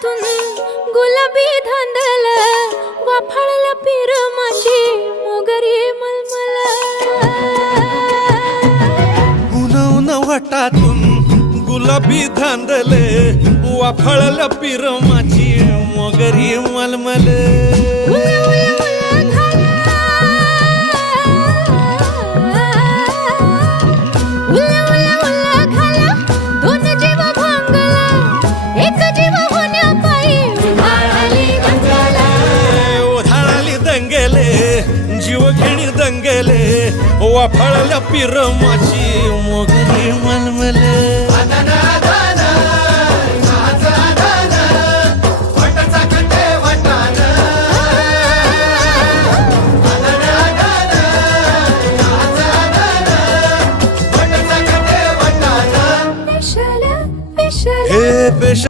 हातातून गुलाबी धांदल वाफाळला पिरमाची मोगरी मलमल उन उन वाटातून गुलाबी धांदले वाफळल पिरमाची मोगरी मलमल जीव घेणी दंगेले वाफळल्या पिरमाची मोगरी